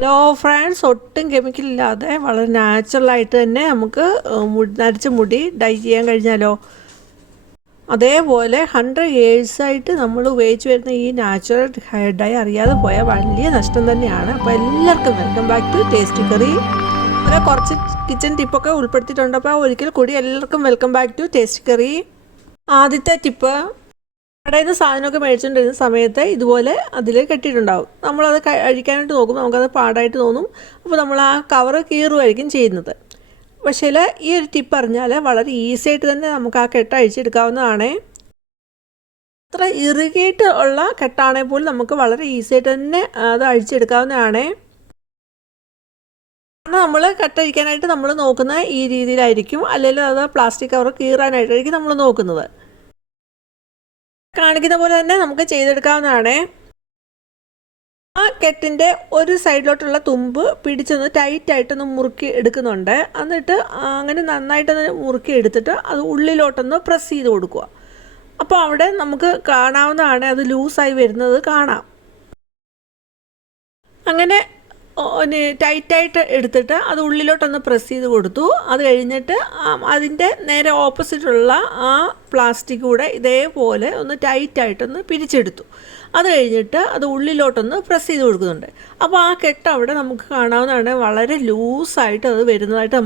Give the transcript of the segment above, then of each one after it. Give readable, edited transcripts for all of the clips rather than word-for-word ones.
Hello friends, ഒട്ടും കെമിക്കലില്ലാതെ വളരെ നാച്ചുറലായിട്ട് തന്നെ നമുക്ക് നരച്ച മുടി ഡൈ ചെയ്യാൻ കഴിഞ്ഞാലോ. അതേപോലെ 100 ഇയേഴ്സായിട്ട് നമ്മൾ ഉപയോഗിച്ച് വരുന്ന ഈ നാച്ചുറൽ ഹെയർ ഡൈ അറിയാതെ പോയാൽ വലിയ നഷ്ടം തന്നെയാണ്. അപ്പോൾ എല്ലാവർക്കും welcome back to Tasty Curry. അതുപോലെ കുറച്ച് കിച്ചൺ ടിപ്പൊക്കെ ഉൾപ്പെടുത്തിയിട്ടുണ്ട്. അപ്പോൾ ഒരിക്കൽ കൂടി എല്ലാവർക്കും welcome back to Tasty Curry. ആദ്യത്തെ ടിപ്പ്, കടയിൽ നിന്ന് സാധനമൊക്കെ മേടിച്ചുകൊണ്ടിരുന്ന സമയത്ത് ഇതുപോലെ അതിൽ കെട്ടിയിട്ടുണ്ടാവും. നമ്മളത് അഴിക്കാനായിട്ട് നോക്കും, നമുക്കത് പാടായിട്ട് തോന്നും. അപ്പോൾ നമ്മൾ ആ കവറ് കീറുമായിരിക്കും ചെയ്യുന്നത്. പക്ഷേ ഈ ഒരു ടിപ്പ് അറിഞ്ഞാൽ വളരെ ഈസി ആയിട്ട് തന്നെ നമുക്ക് ആ കെട്ട് അഴിച്ചെടുക്കാവുന്നതാണ്. അത്ര ഇറുകിയിട്ട് ഉള്ള കെട്ടാണെങ്കിൽ പോലും നമുക്ക് വളരെ ഈസി ആയിട്ട് തന്നെ അത് അഴിച്ചെടുക്കാവുന്നതാണ്. നമ്മൾ കെട്ടഴിക്കാനായിട്ട് നമ്മൾ നോക്കുന്ന ഈ രീതിയിലായിരിക്കും, അല്ലെങ്കിൽ അത് പ്ലാസ്റ്റിക് കവർ കീറാനായിട്ടായിരിക്കും നമ്മൾ നോക്കുന്നത്. കാണിക്കുന്ന പോലെ തന്നെ നമുക്ക് ചെയ്തെടുക്കാവുന്നതാണ്. ആ കെട്ടിൻ്റെ ഒരു സൈഡിലോട്ടുള്ള തുമ്പ് പിടിച്ചൊന്ന് ടൈറ്റായിട്ടൊന്ന് മുറുക്കി എടുക്കുന്നുണ്ട്. എന്നിട്ട് അങ്ങനെ നന്നായിട്ടൊന്ന് മുറുക്കി എടുത്തിട്ട് അത് ഉള്ളിലോട്ടൊന്ന് പ്രസ് ചെയ്ത് കൊടുക്കുക. അപ്പോൾ അവിടെ നമുക്ക് കാണാവുന്നതാണ്, അത് ലൂസായി വരുന്നത് കാണാം. അങ്ങനെ ടൈറ്റായിട്ട് എടുത്തിട്ട് അത് ഉള്ളിലോട്ടൊന്ന് പ്രസ് ചെയ്ത് കൊടുത്തു. അത് കഴിഞ്ഞിട്ട് അതിൻ്റെ നേരെ ഓപ്പോസിറ്റുള്ള ആ പ്ലാസ്റ്റിക് കൂടെ ഇതേപോലെ ഒന്ന് ടൈറ്റായിട്ടൊന്ന് പിരിച്ചെടുത്തു. അത് കഴിഞ്ഞിട്ട് അത് ഉള്ളിലോട്ടൊന്ന് പ്രസ് ചെയ്ത് കൊടുക്കുന്നുണ്ട്. അപ്പോൾ ആ കെട്ട് അവിടെ നമുക്ക് കാണാവുന്നതാണ്, വളരെ ലൂസായിട്ട് അത് വരുന്നതായിട്ട്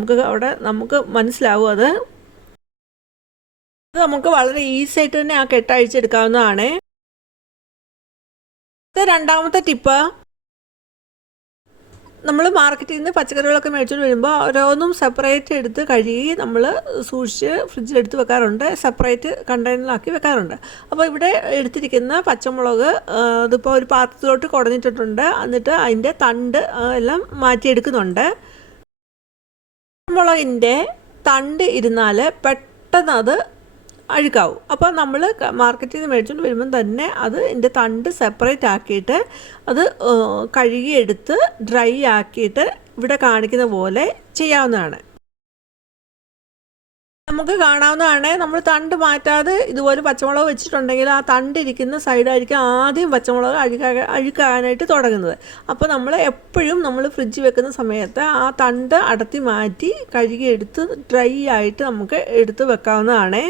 നമുക്ക് മനസ്സിലാവും. അത് നമുക്ക് വളരെ ഈസി ആയിട്ട് തന്നെ ആ കെട്ട് അഴിച്ചെടുക്കാവുന്നതാണ്. രണ്ടാമത്തെ ടിപ്പ്, നമ്മൾ മാർക്കറ്റിൽ നിന്ന് പച്ചക്കറികളൊക്കെ മേടിച്ചുകൊണ്ട് വരുമ്പോൾ ഓരോന്നും സെപ്പറേറ്റ് എടുത്ത് കഴുകി നമ്മൾ സൂക്ഷിച്ച് ഫ്രിഡ്ജിലെടുത്ത് വെക്കാറുണ്ട്, സെപ്പറേറ്റ് കണ്ടെയ്നറിലാക്കി വെക്കാറുണ്ട്. അപ്പോൾ ഇവിടെ എടുത്തിരിക്കുന്ന പച്ചമുളക് അതിപ്പോൾ ഒരു പാത്രത്തിലോട്ട് കുടഞ്ഞിട്ടിട്ടുണ്ട്. എന്നിട്ട് അതിൻ്റെ തണ്ട് എല്ലാം മാറ്റിയെടുക്കുന്നുണ്ട്. മുളകിൻ്റെ തണ്ട് ഇരുന്നാൽ പെട്ടെന്ന് അത് അഴുക്കാവും. അപ്പോൾ നമ്മൾ മാർക്കറ്റിൽ നിന്ന് മേടിച്ചുകൊണ്ട് വരുമ്പം തന്നെ അത് ഇതിൻ്റെ തണ്ട് സെപ്പറേറ്റ് ആക്കിയിട്ട് അത് കഴുകിയെടുത്ത് ഡ്രൈ ആക്കിയിട്ട് ഇവിടെ കാണിക്കുന്ന പോലെ ചെയ്യാവുന്നതാണ്. നമുക്ക് കാണാവുന്നതാണ്, നമ്മൾ തണ്ട് മാറ്റാതെ ഇതുപോലെ പച്ചമുളക് വെച്ചിട്ടുണ്ടെങ്കിൽ ആ തണ്ടിരിക്കുന്ന സൈഡായിരിക്കും ആദ്യം പച്ചമുളക് അഴുക്കാനായിട്ട് തുടങ്ങുന്നത്. അപ്പോൾ നമ്മൾ എപ്പോഴും നമ്മൾ ഫ്രിഡ്ജിൽ വെക്കുന്ന സമയത്ത് ആ തണ്ട് അടത്തി മാറ്റി കഴുകിയെടുത്ത് ഡ്രൈ ആയിട്ട് നമുക്ക് എടുത്ത് വെക്കാവുന്നതാണ്.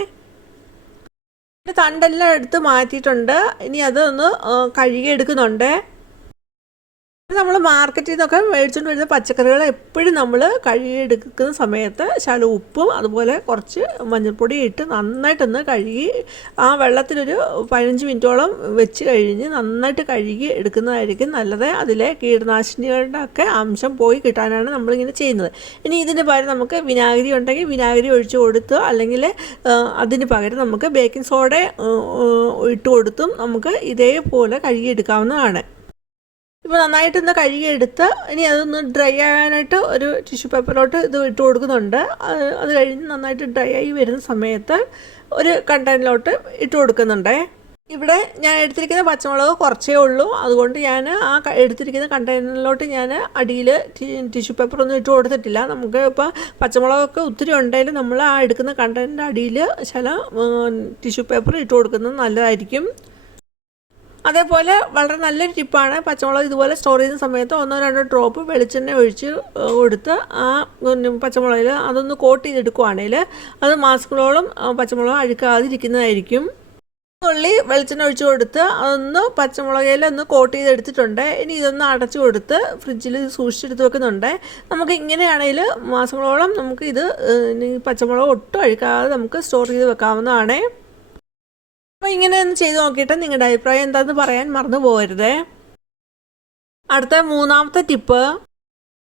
തണ്ടെല്ലാം എടുത്ത് മാറ്റിയിട്ടുണ്ട്. ഇനി അതൊന്ന് കഴുകിയെടുക്കുന്നുണ്ട്. നമ്മൾ മാർക്കറ്റിൽ നിന്നൊക്കെ മേടിച്ചുകൊണ്ട് വരുന്ന പച്ചക്കറികൾ എപ്പോഴും നമ്മൾ കഴുകിയെടുക്കുന്ന സമയത്ത് ശകലം ഉപ്പും അതുപോലെ കുറച്ച് മഞ്ഞൾപ്പൊടി ഇട്ട് നന്നായിട്ടൊന്ന് കഴുകി ആ വെള്ളത്തിലൊരു 15 മിനിറ്റോളം വെച്ച് കഴിഞ്ഞ് നന്നായിട്ട് കഴുകി എടുക്കുന്നതായിരിക്കും നല്ലത്. അതിലെ കീടനാശിനികളുടെ ഒക്കെ അംശം പോയി കിട്ടാനാണ് നമ്മളിങ്ങനെ ചെയ്യുന്നത്. ഇനി ഇതിന് പകരം നമുക്ക് വിനാഗിരി ഉണ്ടെങ്കിൽ വിനാഗിരി ഒഴിച്ച് കൊടുത്ത്, അല്ലെങ്കിൽ അതിന് പകരം നമുക്ക് ബേക്കിംഗ് സോഡ ഇട്ട് കൊടുത്തും നമുക്ക് ഇതേപോലെ കഴുകിയെടുക്കാവുന്നതാണ്. ഇപ്പോൾ നന്നായിട്ടൊന്ന് കഴുകിയെടുത്ത് ഇനി അതൊന്ന് ഡ്രൈ ആകാനായിട്ട് ഒരു ടിഷ്യൂ പേപ്പറിലോട്ട് ഇത് ഇട്ട് കൊടുക്കുന്നുണ്ട്. അത് കഴിഞ്ഞ് നന്നായിട്ട് ഡ്രൈ ആയി വരുന്ന സമയത്ത് ഒരു കണ്ടെയ്നറിലോട്ട് ഇട്ട് കൊടുക്കുന്നുണ്ട്. ഇവിടെ ഞാൻ എടുത്തിരിക്കുന്ന പച്ചമുളക് കുറച്ചേ ഉള്ളൂ, അതുകൊണ്ട് ഞാൻ ആ എടുത്തിരിക്കുന്ന കണ്ടെയ്നറിലോട്ട് ഞാൻ അടിയിൽ ടിഷ്യൂ പേപ്പറൊന്നും ഇട്ട് കൊടുത്തിട്ടില്ല. നമുക്ക് ഇപ്പോൾ പച്ചമുളകൊക്കെ ഒത്തിരി ഉണ്ടെങ്കിൽ നമ്മൾ ആ എടുക്കുന്ന കണ്ടെയ്നറിൻ്റെ അടിയിൽ ചില ടിഷ്യൂ പേപ്പർ ഇട്ട് കൊടുക്കുന്നത് നല്ലതായിരിക്കും. അതേപോലെ വളരെ നല്ലൊരു ടിപ്പാണ്, പച്ചമുളക് ഇതുപോലെ സ്റ്റോർ ചെയ്യുന്ന സമയത്ത് 1-2 ഡ്രോപ്പ് വെളിച്ചെണ്ണ ഒഴിച്ച് കൊടുത്ത് ആ പച്ചമുളകിൽ അതൊന്ന് കോട്ട് ചെയ്തെടുക്കുവാണെങ്കിൽ അത് മാസങ്ങളോളം പച്ചമുളക് അഴുക്കാതിരിക്കുന്നതായിരിക്കും. ഉള്ളി വെളിച്ചെണ്ണ ഒഴിച്ച് കൊടുത്ത് അതൊന്ന് പച്ചമുളകിലൊന്ന് കോട്ട് ചെയ്തെടുത്തിട്ടുണ്ട്. ഇനി ഇതൊന്ന് അടച്ചു കൊടുത്ത് ഫ്രിഡ്ജിൽ സൂക്ഷിച്ചെടുത്ത് വെക്കുന്നുണ്ട്. നമുക്ക് ഇങ്ങനെയാണെങ്കിൽ മാസങ്ങളോളം നമുക്ക് ഇത് പച്ചമുളക് ഒട്ടും അഴുക്കാതെ നമുക്ക് സ്റ്റോർ ചെയ്ത് വെക്കാവുന്നതാണ്. അപ്പോൾ ഇങ്ങനെ ഒന്ന് ചെയ്ത് നോക്കിയിട്ട് നിങ്ങളുടെ അഭിപ്രായം എന്താണെന്ന് പറയാൻ മറന്നു പോകരുത്. അടുത്ത മൂന്നാമത്തെ ടിപ്പ്,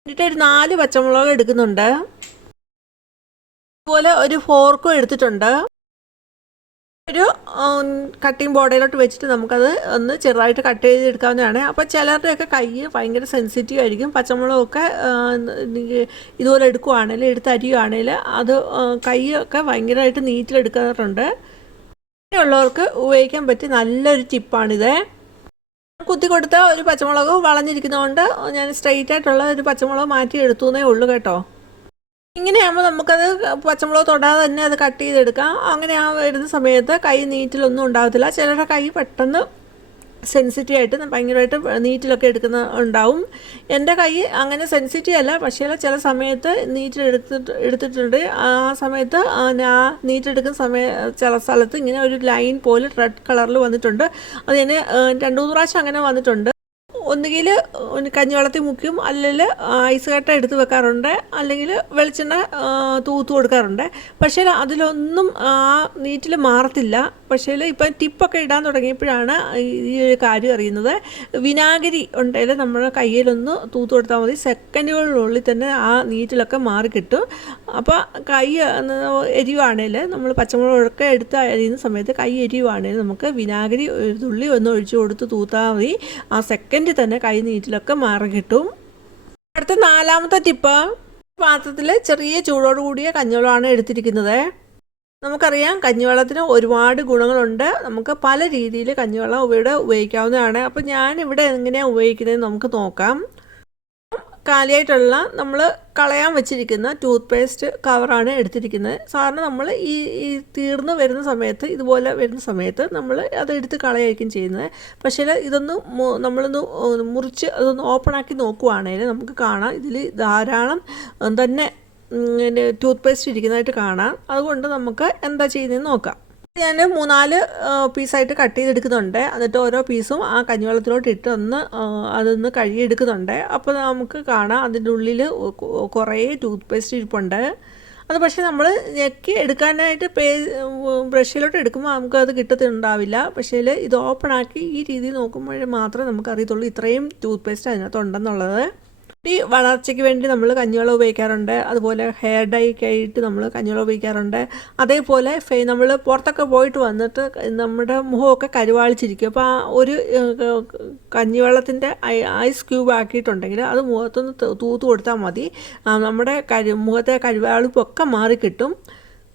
എന്നിട്ട് ഒരു 4 പച്ചമുളക് എടുക്കുന്നുണ്ട്. അതുപോലെ ഒരു ഫോർക്കും എടുത്തിട്ടുണ്ട്. ഒരു കട്ടിങ് ബോർഡിലോട്ട് വെച്ചിട്ട് നമുക്കത് ഒന്ന് ചെറുതായിട്ട് കട്ട് ചെയ്തെടുക്കാവുന്നതാണ്. അപ്പോൾ ചിലരുടെയൊക്കെ കൈ ഭയങ്കര സെൻസിറ്റീവ് ആയിരിക്കും. പച്ചമുളകൊക്കെ ഇതുപോലെ എടുക്കുവാണെങ്കിൽ, എടുത്ത് അരിയുവാണെങ്കിൽ അത് കൈയൊക്കെ ഭയങ്കരമായിട്ട് നീറ്റിലെടുക്കാറുണ്ട്. ഉള്ളവർക്ക് ഉപയോഗിക്കാൻ പറ്റിയ നല്ലൊരു ടിപ്പാണിത്. കുത്തി കൊടുത്ത ഒരു പച്ചമുളക് വളഞ്ഞിരിക്കുന്നതുകൊണ്ട് ഞാൻ സ്ട്രെയിറ്റ് ആയിട്ടുള്ള ഒരു പച്ചമുളക് മാറ്റി എടുത്തുന്നേ ഉള്ളൂ കേട്ടോ. ഇങ്ങനെയാകുമ്പോൾ നമുക്കത് പച്ചമുളക് തൊടാതെ തന്നെ അത് കട്ട് ചെയ്തെടുക്കാം. അങ്ങനെ വരുന്ന സമയത്ത് കൈ നീറ്റിലൊന്നും ഉണ്ടാകത്തില്ല. ചിലരുടെ കൈ പെട്ടെന്ന് സെൻസിറ്റീവ് ആയിട്ട് ഭയങ്കരമായിട്ട് നീറ്റിലൊക്കെ ഉണ്ടാവും. എൻ്റെ കൈ അങ്ങനെ സെൻസിറ്റീവ് അല്ല, പക്ഷേ ചില സമയത്ത് നീറ്റിൽ എടുത്തിട്ടുണ്ട്. ആ സമയത്ത് ആ നീറ്റെടുക്കുന്ന ചില സ്ഥലത്ത് ഇങ്ങനെ ഒരു ലൈൻ പോലെ റെഡ് കളറിൽ വന്നിട്ടുണ്ട്. അത് ഞാൻ 2-3 പ്രാവശ്യം അങ്ങനെ വന്നിട്ടുണ്ട്. ഒന്നുകിൽ കഞ്ഞിവെള്ളത്തിൽ മുക്കും, അല്ലെങ്കിൽ ഐസ് കട്ട എടുത്ത് വെക്കാറുണ്ട്, അല്ലെങ്കിൽ വെളിച്ചെണ്ണ തൂത്ത് കൊടുക്കാറുണ്ട്. പക്ഷേ അതിലൊന്നും ആ നീറ്റിൽ മാറത്തില്ല. പക്ഷേ ഇപ്പം ടിപ്പൊക്കെ ഇടാൻ തുടങ്ങിയപ്പോഴാണ് ഈ ഒരു കാര്യം അറിയുന്നത്. വിനാഗിരി ഉണ്ടെങ്കിൽ നമ്മൾ കയ്യിലൊന്ന് തൂത്ത് കൊടുത്താൽ മതി, സെക്കൻഡുകളിനുള്ളിൽ തന്നെ ആ നീറ്റിലൊക്കെ മാറിക്കിട്ടും. അപ്പോൾ കൈ എരിവാണേൽ നമ്മൾ പച്ചമുളകൊക്കെ എടുത്ത് അരിയുന്ന സമയത്ത് കൈ എരിവാണേൽ നമുക്ക് വിനാഗിരി ഒരു തുള്ളി ഒന്ന് ഒഴിച്ചു കൊടുത്ത് തൂത്താൽ മതി. ആ സെക്കൻഡിൽ തന്നെ കൈ നീറ്റിലൊക്കെ മാറി കിട്ടും. അടുത്ത 4ാമത്തെ ടിപ്പ്, പാത്രത്തിൽ ചെറിയ ചൂടോട് കൂടിയ കഞ്ഞിവെള്ളമാണ് എടുത്തിരിക്കുന്നത്. നമുക്കറിയാം കഞ്ഞിവെള്ളത്തിന് ഒരുപാട് ഗുണങ്ങളുണ്ട്. നമുക്ക് പല രീതിയിൽ കഞ്ഞിവെള്ളം ഇവിടെ ഉപയോഗിക്കാവുന്നതാണ്. അപ്പോൾ ഞാനിവിടെ എങ്ങനെയാണ് ഉപയോഗിക്കുന്നത് നമുക്ക് നോക്കാം. കാലിയായിട്ടുള്ള നമ്മൾ കളയാൻ വെച്ചിരിക്കുന്ന ടൂത്ത് പേസ്റ്റ് കവറാണ് എടുത്തിരിക്കുന്നത്. സാധാരണ നമ്മൾ ഈ തീർന്ന് വരുന്ന സമയത്ത്, ഇതുപോലെ വരുന്ന സമയത്ത് നമ്മൾ അതെടുത്ത് കളയായിരിക്കും ചെയ്യുന്നത്. പക്ഷേ ഇതൊന്ന് നമ്മളൊന്ന് മുറിച്ച് അതൊന്ന് ഓപ്പണാക്കി നോക്കുവാണെങ്കിൽ നമുക്ക് കാണാം ഇതിൽ ധാരാളം തന്നെ ടൂത്ത് പേസ്റ്റ് ഇരിക്കുന്നതായിട്ട് കാണാം. അതുകൊണ്ട് നമുക്ക് എന്താ ചെയ്യുന്നതെന്ന് നോക്കാം. ഞാൻ 3-4 പീസായിട്ട് കട്ട് ചെയ്തെടുക്കുന്നുണ്ട്. എന്നിട്ട് ഓരോ പീസും ആ കഞ്ഞിവെള്ളത്തിലോട്ട് ഇട്ട് അതൊന്ന് കഴുകിയെടുക്കുന്നുണ്ട്. അപ്പോൾ നമുക്ക് കാണാം അതിൻ്റെ ഉള്ളിൽ കുറേ ടൂത്ത് പേസ്റ്റ് ഇരിപ്പുണ്ട്. അത് പക്ഷേ നമ്മൾ ഞെക്കി എടുക്കാനായിട്ട് ബ്രഷിലോട്ട് എടുക്കുമ്പോൾ നമുക്കത് കിട്ടത്തുണ്ടാവില്ല. പക്ഷേ ഇത് ഓപ്പണാക്കി ഈ രീതിയിൽ നോക്കുമ്പോൾ മാത്രമേ നമുക്കറിയത്തുള്ളൂ ഇത്രയും ടൂത്ത് പേസ്റ്റ് അതിനകത്തുണ്ടെന്നുള്ളത്. ഈ വളർച്ചയ്ക്ക് വേണ്ടി നമ്മൾ കഞ്ഞിവെള്ളം ഉപയോഗിക്കാറുണ്ട്. അതുപോലെ ഹെയർ ഡൈക്ക് ആയിട്ട് നമ്മൾ കഞ്ഞിവെള്ളം ഉപയോഗിക്കാറുണ്ട്. അതേപോലെ നമ്മൾ പുറത്തൊക്കെ പോയിട്ട് വന്നിട്ട് നമ്മുടെ മുഖമൊക്കെ കരുവാളിച്ചിരിക്കും. അപ്പോൾ ആ ഒരു കഞ്ഞിവെള്ളത്തിൻ്റെ ഐസ് ക്യൂബ് ആക്കിയിട്ടുണ്ടെങ്കിൽ അത് മുഖത്തൊന്ന് തൂത്ത് കൊടുത്താൽ മതി. നമ്മുടെ മുഖത്തെ കരുവാളിപ്പൊക്കെ മാറിക്കിട്ടും.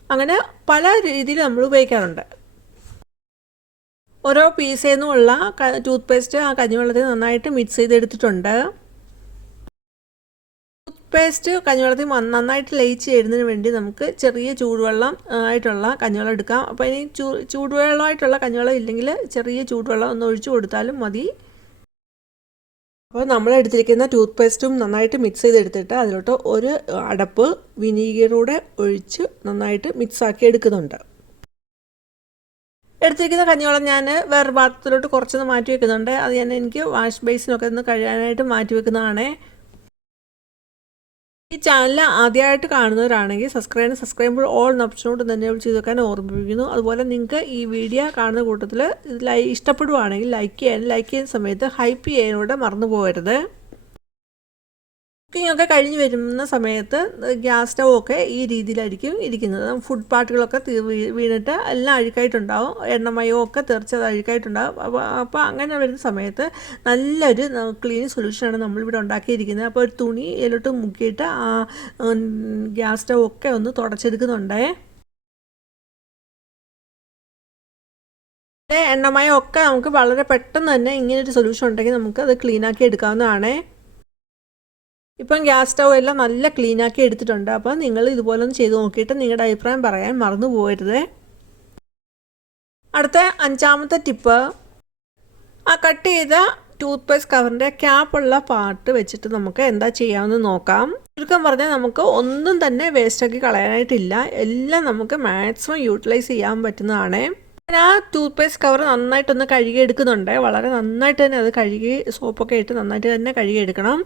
അങ്ങനെ പല രീതിയിൽ നമ്മൾ ഉപയോഗിക്കാറുണ്ട്. ഓരോ പീസിൽ നിന്നുള്ള ടൂത്ത് പേസ്റ്റ് ആ കഞ്ഞിവെള്ളത്തിൽ നന്നായിട്ട് മിക്സ് ചെയ്തെടുത്തിട്ടുണ്ട്. പേസ്റ്റ് കഞ്ഞിവെള്ളത്തിൽ നന്നായിട്ട് ലയിച്ച് ചേരുന്നതിന് വേണ്ടി നമുക്ക് ചെറിയ ചൂടുവെള്ളം ആയിട്ടുള്ള കഞ്ഞിവെള്ളം എടുക്കാം. അപ്പോൾ ഇനി ചൂടുവെള്ളമായിട്ടുള്ള കഞ്ഞിവെള്ളം ഇല്ലെങ്കിൽ ചെറിയ ചൂടുവെള്ളം ഒന്ന് ഒഴിച്ചു കൊടുത്താലും മതി. അപ്പോൾ നമ്മൾ എടുത്തിരിക്കുന്ന ടൂത്ത് പേസ്റ്റും നന്നായിട്ട് മിക്സ് ചെയ്തെടുത്തിട്ട് അതിലോട്ട് ഒരു അടപ്പ് വിനീഗറൂടെ ഒഴിച്ച് നന്നായിട്ട് മിക്സാക്കി എടുക്കുന്നുണ്ട്. എടുത്തിരിക്കുന്ന കഞ്ഞിവെള്ളം ഞാൻ വേറെ പാത്രത്തിലോട്ട് കുറച്ചൊന്ന് മാറ്റി വെക്കുന്നുണ്ട്. അത് എനിക്ക് വാഷ് ബേസിനൊക്കെ ഒന്ന് കഴുകാനായിട്ട് മാറ്റി വെക്കുന്നതാണ്. ഈ ചാനൽ ആദ്യമായിട്ട് കാണുന്നവരാണെങ്കിൽ സബ്സ്ക്രൈബ് ഓൾ എന്ന ഓപ്ഷനോട് തന്നെ ചെയ്ത് വെക്കാൻ ഓർമ്മിപ്പിക്കുന്നു. അതുപോലെ നിങ്ങൾക്ക് ഈ വീഡിയോ കാണുന്ന കൂട്ടത്തിൽ ഇഷ്ടപ്പെടുവാണെങ്കിൽ ലൈക്ക് ചെയ്യുന്ന സമയത്ത് ഹൈപ്പ് ചെയ്യാനൂടെ മറന്നു പോകരുത്. കുക്കിംഗ് ഒക്കെ കഴിഞ്ഞ് വരുന്ന സമയത്ത് ഗ്യാസ് സ്റ്റവ് ഒക്കെ ഈ രീതിയിലായിരിക്കും ഇരിക്കുന്നത്. ഫുഡ് പാർട്ടുകളൊക്കെ വീണിട്ട് എല്ലാം അഴുക്കായിട്ടുണ്ടാവും, എണ്ണമയോ ഒക്കെ തെറിച്ചത് അഴുക്കായിട്ടുണ്ടാവും. അപ്പോൾ അങ്ങനെ വരുന്ന സമയത്ത് നല്ലൊരു ക്ലീൻ സൊല്യൂഷനാണ് നമ്മളിവിടെ ഉണ്ടാക്കിയിരിക്കുന്നത്. അപ്പോൾ ഒരു തുണി ഇതിലോട്ട് മുക്കിയിട്ട് ആ ഗ്യാസ് സ്റ്റവ് ഒക്കെ ഒന്ന് തുടച്ചെടുക്കുന്നുണ്ട്. എണ്ണമയോ ഒക്കെ നമുക്ക് വളരെ പെട്ടെന്ന് തന്നെ ഇങ്ങനൊരു സൊല്യൂഷൻ ഉണ്ടെങ്കിൽ നമുക്ക് അത് ക്ലീനാക്കി എടുക്കാവുന്നതാണ്. ഇപ്പം ഗ്യാസ് സ്റ്റവ് എല്ലാം നല്ല ക്ലീനാക്കി എടുത്തിട്ടുണ്ട്. അപ്പോൾ നിങ്ങൾ ഇതുപോലെ ഒന്ന് ചെയ്ത് നോക്കിയിട്ട് നിങ്ങളുടെ അഭിപ്രായം പറയാൻ മറന്നു പോകരുത്. അടുത്ത 5ാമത്തെ ടിപ്പ്, ആ കട്ട് ചെയ്ത ടൂത്ത് പേസ്റ്റ് കവറിൻ്റെ ക്യാപ്പുള്ള പാർട്ട് വെച്ചിട്ട് നമുക്ക് എന്താ ചെയ്യാമെന്ന് നോക്കാം. ചുരുക്കം പറഞ്ഞാൽ നമുക്ക് ഒന്നും തന്നെ വേസ്റ്റാക്കി കളയാനായിട്ടില്ല. എല്ലാം നമുക്ക് മാക്സിമം യൂട്ടിലൈസ് ചെയ്യാൻ പറ്റുന്നതാണ്. ആ ടൂത്ത് പേസ്റ്റ് കവർ നന്നായിട്ടൊന്ന് കഴുകി എടുക്കുന്നുണ്ട്. വളരെ നന്നായിട്ട് തന്നെ അത് കഴുകി സോപ്പൊക്കെ ഇട്ട് നന്നായിട്ട് തന്നെ കഴുകി എടുക്കണം.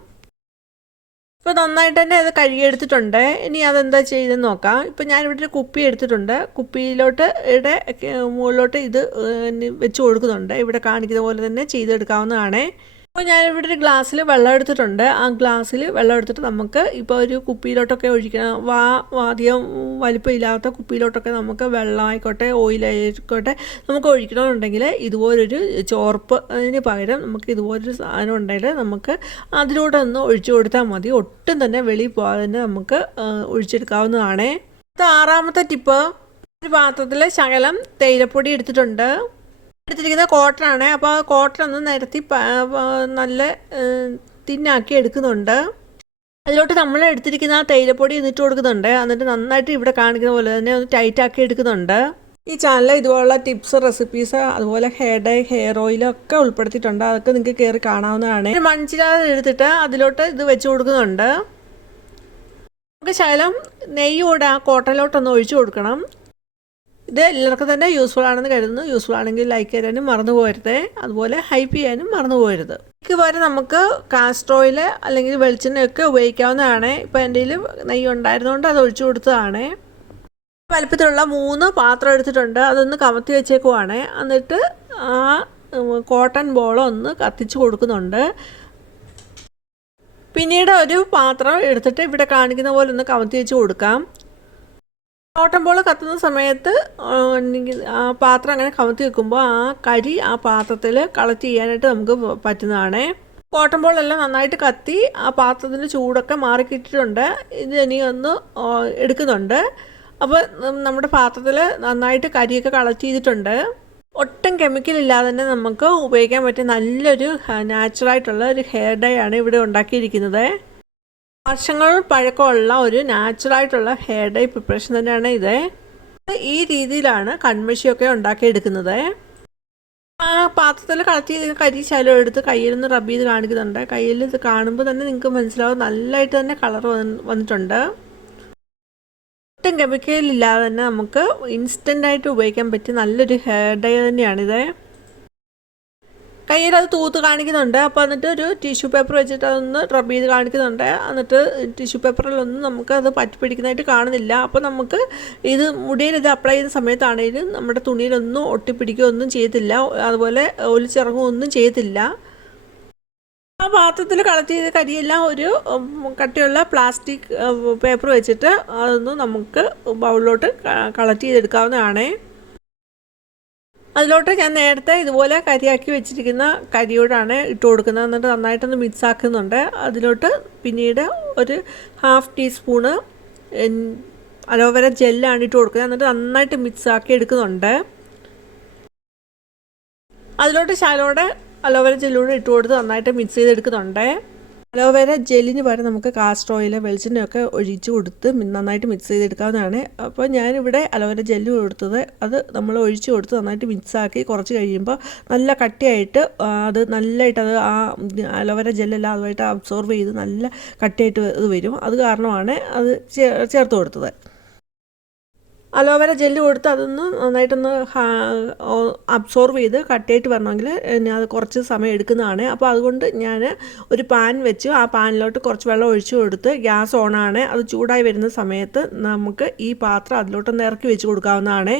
ഇപ്പോൾ നന്നായിട്ട് തന്നെ അത് കഴുകിയെടുത്തിട്ടുണ്ട്. ഇനി അതെന്താ ചെയ്തെന്ന് നോക്കാം. ഇപ്പോൾ ഞാനിവിടെ ഒരു കുപ്പി എടുത്തിട്ടുണ്ട്. കുപ്പിയിലോട്ട് മുകളിലോട്ട് ഇത് വെച്ച് കൊടുക്കുന്നുണ്ട്. ഇവിടെ കാണിക്കുന്ന പോലെ തന്നെ ചെയ്തെടുക്കാവുന്നതാണ്. അപ്പോൾ ഞാനിവിടെ ഒരു ഗ്ലാസ്സിൽ വെള്ളം എടുത്തിട്ടുണ്ട്. ആ ഗ്ലാസ്സിൽ വെള്ളം എടുത്തിട്ട് നമുക്ക് ഇപ്പോൾ ഒരു കുപ്പിയിലോട്ടൊക്കെ ഒഴിക്കണം. അധികം വലിപ്പമില്ലാത്ത കുപ്പിയിലോട്ടൊക്കെ നമുക്ക് വെള്ളമായിക്കോട്ടെ ഓയിലായിക്കോട്ടെ നമുക്ക് ഒഴിക്കണമെന്നുണ്ടെങ്കിൽ ഇതുപോലൊരു ചോർപ്പിന് പകരം നമുക്ക് ഇതുപോലൊരു സാധനം ഉണ്ടെങ്കിൽ നമുക്ക് അതിലൂടെ ഒന്ന് ഒഴിച്ചു കൊടുത്താൽ മതി. ഒട്ടും തന്നെ വെളിയിൽ പോകാതെ തന്നെ നമുക്ക് ഒഴിച്ചെടുക്കാവുന്നതാണ്. 6ാമത്തെ ടിപ്പ്, ഒരു പാത്രത്തിൽ ശകലം തേയിലപ്പൊടി എടുത്തിരിക്കുന്ന കോട്ടനാണ്. അപ്പോൾ ആ കോട്ടൺ ഒന്ന് നിരത്തി നല്ല തിന്നാക്കി എടുക്കുന്നുണ്ട്. അതിലോട്ട് നമ്മൾ എടുത്തിരിക്കുന്ന ആ തേയിലപ്പൊടി എന്നിട്ട് കൊടുക്കുന്നുണ്ട്. എന്നിട്ട് നന്നായിട്ട് ഇവിടെ കാണിക്കുന്ന പോലെ തന്നെ ഒന്ന് ടൈറ്റാക്കി എടുക്കുന്നുണ്ട്. ഈ ചാനൽ ഇതുപോലുള്ള ടിപ്സ്, റെസിപ്പീസ്, അതുപോലെ ഹെയർ ഡൈ, ഹെയർ ഓയിലൊക്കെ ഉൾപ്പെടുത്തിയിട്ടുണ്ട്. അതൊക്കെ നിങ്ങൾക്ക് കയറി കാണാവുന്നതാണ്. മൺചിരാത് എടുത്തിട്ട് അതിലോട്ട് ഇത് വെച്ച് കൊടുക്കുന്നുണ്ട്. നമുക്ക് ശകലം നെയ്യ് കൂടെ ആ കോട്ടയിലോട്ടൊന്ന് ഒഴിച്ചു കൊടുക്കണം. ഇത് എല്ലാവർക്കും തന്നെ യൂസ്ഫുൾ ആണെന്ന് കരുതുന്നു. യൂസ്ഫുൾ ആണെങ്കിൽ ലൈക്ക് ചെയ്യാനും മറന്നു പോകരുത്, അതുപോലെ ഹൈപ്പ് ചെയ്യാനും മറന്നു പോകരുത്. ഇതിക്ക് പകരം നമുക്ക് കാസ്റ്റർ ഓയിൽ അല്ലെങ്കിൽ വെളിച്ചെണ്ണയൊക്കെ ഉപയോഗിക്കാവുന്നതാണ്. ഇപ്പോൾ എൻ്റെ കയ്യിൽ നെയ്യ് ഉണ്ടായിരുന്നുകൊണ്ട് അത് ഒഴിച്ചു കൊടുത്തതാണ്. വലുപ്പത്തിലുള്ള 3 പാത്രം എടുത്തിട്ടുണ്ട്. അതൊന്ന് കമത്തി വെച്ചേക്കുവാണ്. എന്നിട്ട് ആ കോട്ടൺ ബോളൊന്ന് കത്തിച്ച് കൊടുക്കുന്നുണ്ട്. പിന്നീട് ഒരു പാത്രം എടുത്തിട്ട് ഇവിടെ കാണിക്കുന്ന പോലെ ഒന്ന് കമത്തി വെച്ച് കൊടുക്കാം. കോട്ടൺ ബോൾ കത്തുന്ന സമയത്ത് ആ പാത്രം അങ്ങനെ കമത്തി വെക്കുമ്പോൾ ആ കരി ആ പാത്രത്തിൽ കളക്ട് ചെയ്യാനായിട്ട് നമുക്ക് പറ്റുന്നതാണ്. കോട്ടൺ ബോളെല്ലാം നന്നായിട്ട് കത്തി ആ പാത്രത്തിൻ്റെ ചൂടൊക്കെ മാറിക്കിട്ടിട്ടുണ്ട്. ഇത് ഇനി ഒന്ന് എടുക്കുന്നുണ്ട്. അപ്പോൾ നമ്മുടെ പാത്രത്തിൽ നന്നായിട്ട് കരിയൊക്കെ കളക്ട് ചെയ്തിട്ടുണ്ട്. ഒട്ടും കെമിക്കൽ ഇല്ലാതെ തന്നെ നമുക്ക് ഉപയോഗിക്കാൻ പറ്റിയ നല്ലൊരു നാച്ചുറലായിട്ടുള്ള ഒരു ഹെയർ ഡൈ ആണ് ഇവിടെ ഉണ്ടാക്കിയിരിക്കുന്നത്. വർഷങ്ങൾ പഴക്കമുള്ള ഒരു നാച്ചുറലായിട്ടുള്ള ഹെയർ ഡൈ പ്രിപ്പറേഷൻ തന്നെയാണ് ഇത്. ഈ രീതിയിലാണ് കൺമഷിയൊക്കെ ഉണ്ടാക്കിയെടുക്കുന്നത്. ആ പാത്രത്തിൽ കളക്ട് ചെയ്ത് കരി ശകലം എടുത്ത് കയ്യിലൊന്ന് റബ്ബ് ചെയ്ത് കാണിക്കുന്നുണ്ട്. കയ്യിൽ ഇത് കാണുമ്പോൾ തന്നെ നിങ്ങൾക്ക് മനസ്സിലാവും നല്ലതായിട്ട് തന്നെ കളർ വന്നിട്ടുണ്ട്. ഒട്ടും കെമിക്കലില്ലാതെ തന്നെ നമുക്ക് ഇൻസ്റ്റൻ്റായിട്ട് ഉപയോഗിക്കാൻ പറ്റിയ നല്ലൊരു ഹെയർ ഡൈ തന്നെയാണിത്. കയ്യിൽ അത് തൂത്ത് കാണിക്കുന്നുണ്ട്. അപ്പോൾ എന്നിട്ട് ഒരു ടിഷ്യൂ പേപ്പർ വെച്ചിട്ട് അതൊന്ന് റബ്ബ് ചെയ്ത് കാണിക്കുന്നുണ്ട്. എന്നിട്ട് ടിഷ്യൂ പേപ്പറിലൊന്നും നമുക്ക് അത് പറ്റി പിടിക്കുന്നതായിട്ട് കാണുന്നില്ല. അപ്പോൾ നമുക്ക് ഇത് മുടിയിൽ ഇത് അപ്ലൈ ചെയ്യുന്ന സമയത്താണെങ്കിലും നമ്മുടെ തുണിയിലൊന്നും ഒട്ടിപ്പിടിക്കുകയൊന്നും ചെയ്യത്തില്ല, അതുപോലെ ഒലിച്ചിറങ്ങുകയൊന്നും ചെയ്യത്തില്ല. ആ പാത്രത്തിൽ കളക്ട് ചെയ്ത കരിയെല്ലാം ഒരു കട്ടിയുള്ള പ്ലാസ്റ്റിക് പേപ്പർ വെച്ചിട്ട് അതൊന്ന് നമുക്ക് ബൗളിലോട്ട് കളക്ട് ചെയ്തെടുക്കാവുന്നതാണ്. അതിലോട്ട് ഞാൻ നേരത്തെ ഇതുപോലെ കരിയാക്കി വെച്ചിരിക്കുന്ന കരിയോടാണ് ഇട്ട് കൊടുക്കുന്നത്. എന്നിട്ട് നന്നായിട്ടൊന്ന് മിക്സ് ആക്കുന്നുണ്ട്. അതിലോട്ട് പിന്നീട് ഒരു 1/2 ടീസ്പൂണ് അലോവേര ജെല്ലാണ് ഇട്ട് കൊടുക്കുന്നത്. എന്നിട്ട് നന്നായിട്ട് മിക്സ് ആക്കി എടുക്കുന്നുണ്ട്. അതിലോട്ട് ശകലോടെ അലോവേര ജെല്ലൂടെ ഇട്ട് കൊടുത്ത് നന്നായിട്ട് മിക്സ് ചെയ്തെടുക്കുന്നുണ്ട്. അലോവേര ജെല്ലിന് പകരം നമുക്ക് കാസ്റ്റർ ഓയിൽ, വെളിച്ചെണ്ണയൊക്കെ ഒഴിച്ച് കൊടുത്ത് നന്നായിട്ട് മിക്സ് ചെയ്തെടുക്കാവുന്നതാണ്. അപ്പോൾ ഞാനിവിടെ അലോവേര ജെല്ല് കൊടുത്തത് അത് നമ്മൾ ഒഴിച്ച് കൊടുത്ത് നന്നായിട്ട് മിക്സാക്കി കുറച്ച് കഴിയുമ്പോൾ നല്ല കട്ടിയായിട്ട് അത് നല്ലതായിട്ട് അത് ആ അലോവേര ജെല്ലെല്ലാം അതുമായിട്ട് അബ്സോർവ് ചെയ്ത് നല്ല കട്ടിയായിട്ട് ഇത് വരും. അത് കാരണമാണ് അത് ചേർത്ത് കൊടുത്തത്. അലോവേര ജെല്ല് കൊടുത്ത് അതൊന്ന് നന്നായിട്ടൊന്ന് അബ്സോർവ് ചെയ്ത് കട്ടിയായിട്ട് വരണമെങ്കിൽ അത് കുറച്ച് സമയം എടുക്കുന്നതാണ്. അപ്പോൾ അതുകൊണ്ട് ഞാൻ ഒരു പാൻ വെച്ച് ആ പാനിലോട്ട് കുറച്ച് വെള്ളം ഒഴിച്ചു കൊടുത്ത് ഗ്യാസ് ഓണാണ്. അത് ചൂടായി വരുന്ന സമയത്ത് നമുക്ക് ഈ പാത്രം അതിലോട്ടൊന്ന് ഇറക്കി വെച്ച് കൊടുക്കാവുന്നതാണ്.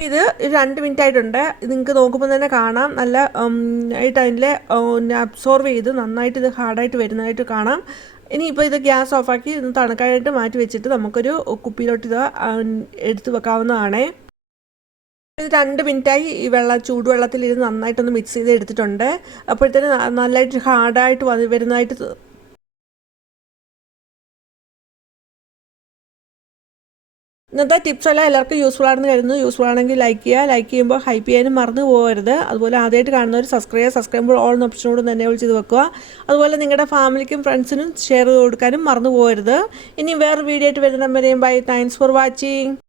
ഇത് 2 മിനിറ്റ് ആയിട്ടുണ്ട്. നിങ്ങൾക്ക് നോക്കുമ്പോൾ തന്നെ കാണാം നല്ല ആയിട്ട് അതിൽ അബ്സോർവ് ചെയ്ത് നന്നായിട്ട് ഇത് ഹാർഡായിട്ട് വരുന്നതായിട്ട് കാണാം. ഇനിയിപ്പോൾ ഇത് ഗ്യാസ് ഓഫാക്കി ഇത് തണുക്കാനായിട്ട് മാറ്റി വെച്ചിട്ട് നമുക്കൊരു കുപ്പിയിലോട്ട് ഇത് എടുത്ത് വെക്കാവുന്നതാണ്. ഇത് 2 മിനിറ്റായി ഈ ചൂടുവെള്ളത്തിൽ ഇത് നന്നായിട്ടൊന്ന് മിക്സ് ചെയ്ത് എടുത്തിട്ടുണ്ട്. അപ്പോഴത്തേന് നല്ലതായിട്ട് ഹാർഡായിട്ട് വരുന്നതായിട്ട് ഇന്നത്തെ ടിപ്സ് എല്ലാം എല്ലാവർക്കും യൂസ്ഫുൾ ആണെന്ന് കരുതുന്നു. യൂസ്ഫുൾ ആണെങ്കിൽ ലൈക്ക് ചെയ്യുമ്പോൾ ഹൈപ്പ് ചെയ്യാനും മറന്നു പോകരുത്. അതുപോലെ ആദ്യമായിട്ട് കാണുന്നവർ സബ്സ്ക്രൈബ് ചെയ്യുമ്പോൾ ഓൾ എന്ന ഓപ്ഷനോട് തന്നെ ചെയ്ത് വെക്കുക. അതുപോലെ നിങ്ങളുടെ ഫാമിലിക്കും ഫ്രണ്ട്സിനും ഷെയർ ചെയ്ത് കൊടുക്കാനും മറന്നു പോകരുത്. ഇനി വേറെ വീഡിയോ ആയിട്ട് വരുന്ന വരെയും ബൈ. Thanks for watching.